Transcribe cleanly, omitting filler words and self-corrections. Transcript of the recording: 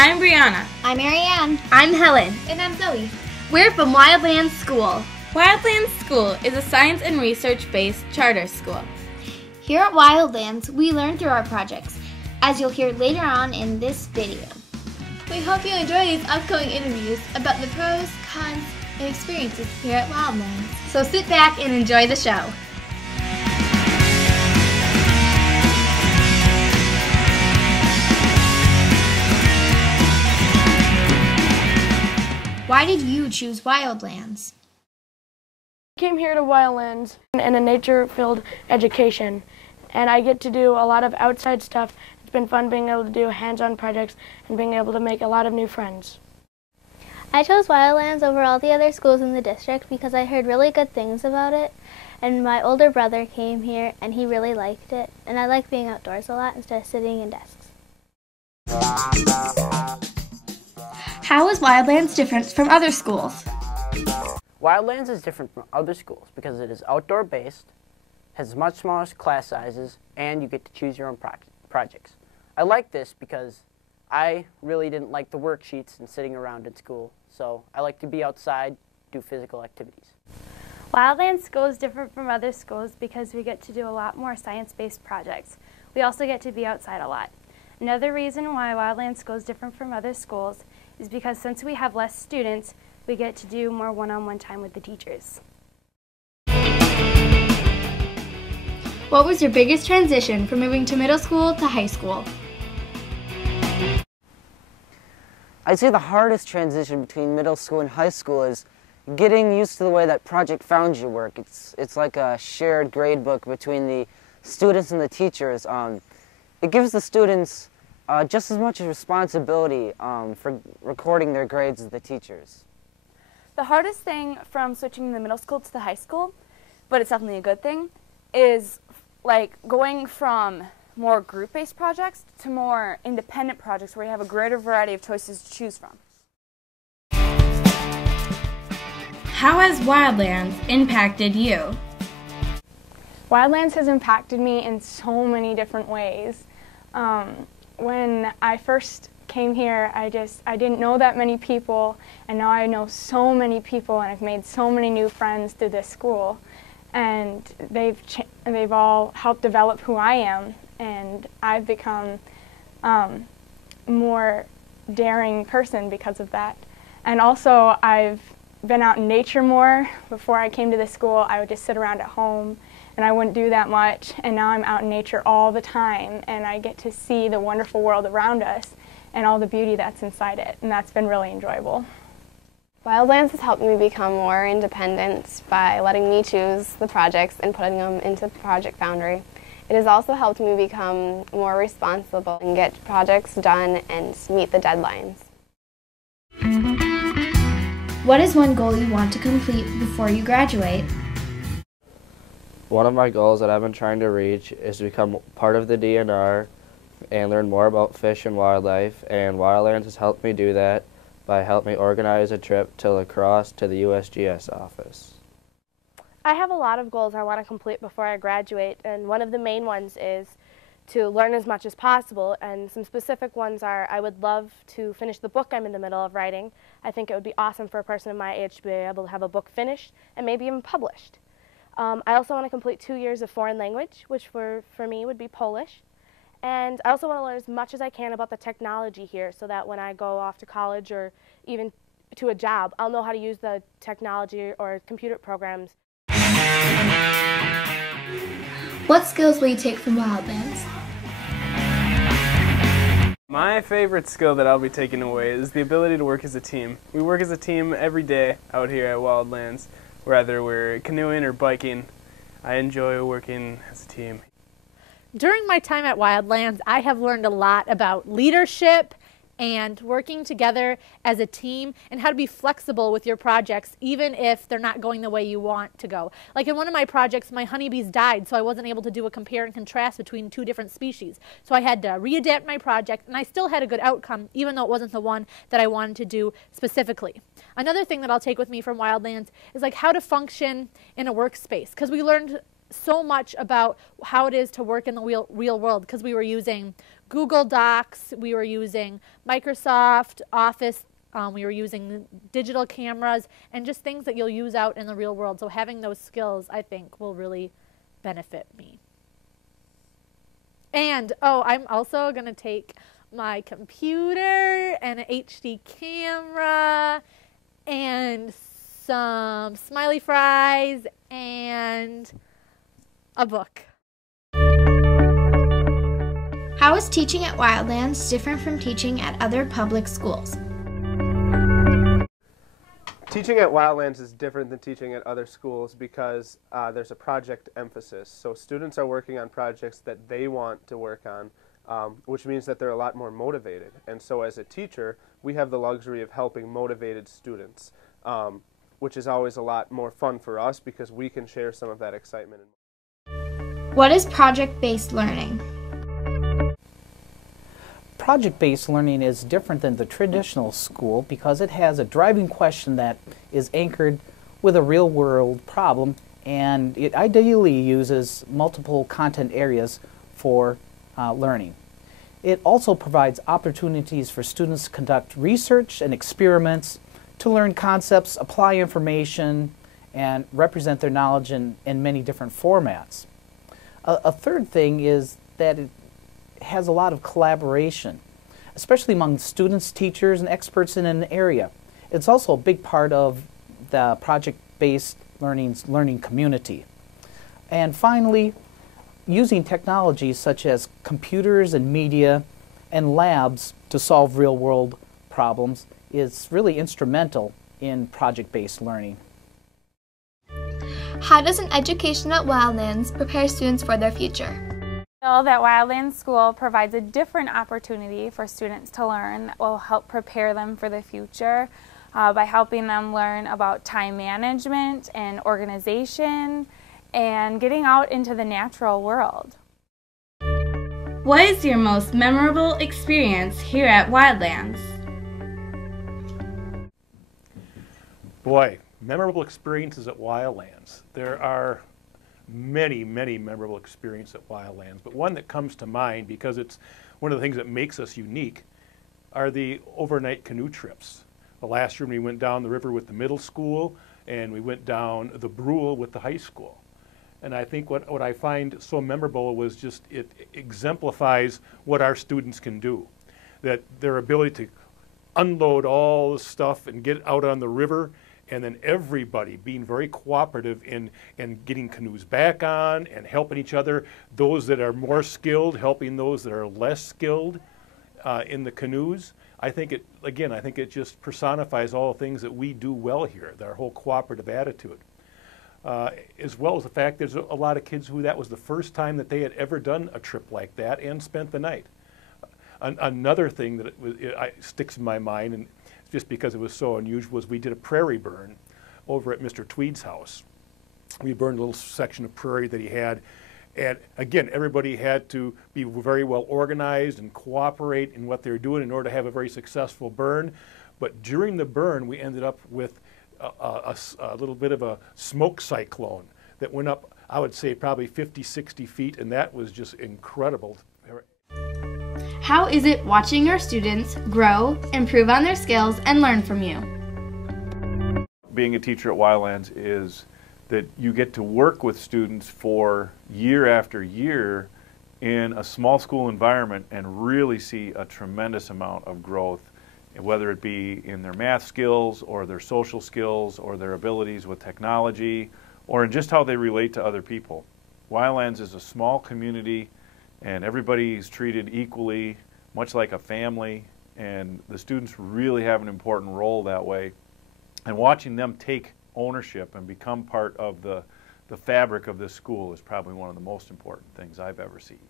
I'm Brianna. I'm Marianne. I'm Helen. And I'm Zoe. We're from Wildlands School. Wildlands School is a science and research-based charter school. Here at Wildlands, we learn through our projects, as you'll hear later on in this video. We hope you enjoy these upcoming interviews about the pros, cons, and experiences here at Wildlands. So sit back and enjoy the show. Why did you choose Wildlands? I came here to Wildlands in a nature-filled education, and I get to do a lot of outside stuff. It's been fun being able to do hands-on projects and being able to make a lot of new friends. I chose Wildlands over all the other schools in the district because I heard really good things about it, and my older brother came here and he really liked it, and I like being outdoors a lot instead of sitting in desks. How is Wildlands different from other schools? Wildlands is different from other schools because it is outdoor-based, has much smaller class sizes, and you get to choose your own projects. I like this because I really didn't like the worksheets and sitting around in school, so I like to be outside, do physical activities. Wildlands School is different from other schools because we get to do a lot more science-based projects. We also get to be outside a lot. Another reason why Wildlands School is different from other schools is because since we have less students, we get to do more one-on-one time with the teachers. What was your biggest transition from moving to middle school to high school? I'd say the hardest transition between middle school and high school is getting used to the way that Project Found You work. It's like a shared grade book between the students and the teachers. It gives the students just as much responsibility for recording their grades as the teachers. The hardest thing from switching the middle school to the high school, but it's definitely a good thing, is like going from more group-based projects to more independent projects where you have a greater variety of choices to choose from. How has Wildlands impacted you? Wildlands has impacted me in so many different ways. When I first came here, I didn't know that many people, and now I know so many people, and I've made so many new friends through this school, and they've all helped develop who I am, and I've become a more daring person because of that. And also, I've been out in nature more. Before I came to this school, I would just sit around at home and I wouldn't do that much, and now I'm out in nature all the time, and I get to see the wonderful world around us and all the beauty that's inside it, and that's been really enjoyable. Wildlands has helped me become more independent by letting me choose the projects and putting them into Project Foundry. It has also helped me become more responsible and get projects done and meet the deadlines. What is one goal you want to complete before you graduate? One of my goals that I've been trying to reach is to become part of the DNR and learn more about fish and wildlife, and Wildlands has helped me do that by helping me organize a trip to La Crosse to the USGS office. I have a lot of goals I want to complete before I graduate, and one of the main ones is to learn as much as possible, and some specific ones are I would love to finish the book I'm in the middle of writing. I think it would be awesome for a person of my age to be able to have a book finished and maybe even published. I also want to complete 2 years of foreign language, which for me would be Polish. And I also want to learn as much as I can about the technology here so that when I go off to college or even to a job, I'll know how to use the technology or computer programs. What skills will you take from Wildlands? My favorite skill that I'll be taking away is the ability to work as a team. We work as a team every day out here at Wildlands. Whether we're canoeing or biking, I enjoy working as a team. During my time at Wildlands, I have learned a lot about leadership and working together as a team and how to be flexible with your projects even if they're not going the way you want to go. Like in one of my projects, my honeybees died, so I wasn't able to do a compare and contrast between two different species. So I had to readapt my project, and I still had a good outcome even though it wasn't the one that I wanted to do specifically. Another thing that I'll take with me from Wildlands is like how to function in a workspace, because we learned so much about how it is to work in the real world, because we were using Google Docs, we were using Microsoft Office, we were using digital cameras, and just things that you'll use out in the real world. So having those skills, I think, will really benefit me. And, oh, I'm also going to take my computer and an HD camera and some smiley fries and a book. How is teaching at Wildlands different from teaching at other public schools? Teaching at Wildlands is different than teaching at other schools because there's a project emphasis. So students are working on projects that they want to work on, which means that they're a lot more motivated. And so as a teacher, we have the luxury of helping motivated students, which is always a lot more fun for us because we can share some of that excitement. What is project-based learning? Project-based learning is different than the traditional school because it has a driving question that is anchored with a real-world problem, and it ideally uses multiple content areas for learning. It also provides opportunities for students to conduct research and experiments, to learn concepts, apply information, and represent their knowledge in many different formats. A third thing is that it has a lot of collaboration, especially among students, teachers, and experts in an area. It's also a big part of the project-based learning community. And finally, using technologies such as computers and media and labs to solve real-world problems is really instrumental in project-based learning. How does an education at Wildlands prepare students for their future? I feel that Wildlands School provides a different opportunity for students to learn that will help prepare them for the future by helping them learn about time management and organization and getting out into the natural world. What is your most memorable experience here at Wildlands? Boy, memorable experiences at Wildlands. There are many, many memorable experiences at Wildlands, but one that comes to mind because it's one of the things that makes us unique are the overnight canoe trips. The last year we went down the river with the middle school and we went down the Brule with the high school. And I think what I find so memorable was just it exemplifies what our students can do. That their ability to unload all the stuff and get out on the river, and then everybody being very cooperative in getting canoes back on and helping each other, those that are more skilled helping those that are less skilled in the canoes. I think it just personifies all the things that we do well here, our whole cooperative attitude. As well as the fact there's a lot of kids who that was the first time that they had ever done a trip like that and spent the night. Another thing that sticks in my mind, and just because it was so unusual, was we did a prairie burn over at Mr. Tweed's house. We burned a little section of prairie that he had, and again, everybody had to be very well organized and cooperate in what they were doing in order to have a very successful burn. But during the burn, we ended up with a little bit of a smoke cyclone that went up, I would say, probably 50, 60 feet, and that was just incredible. How is it watching your students grow, improve on their skills, and learn from you? Being a teacher at Wildlands is that you get to work with students for year after year in a small school environment and really see a tremendous amount of growth, whether it be in their math skills or their social skills or their abilities with technology or in just how they relate to other people. Wildlands is a small community and everybody's treated equally, much like a family, and the students really have an important role that way. And watching them take ownership and become part of the fabric of this school is probably one of the most important things I've ever seen.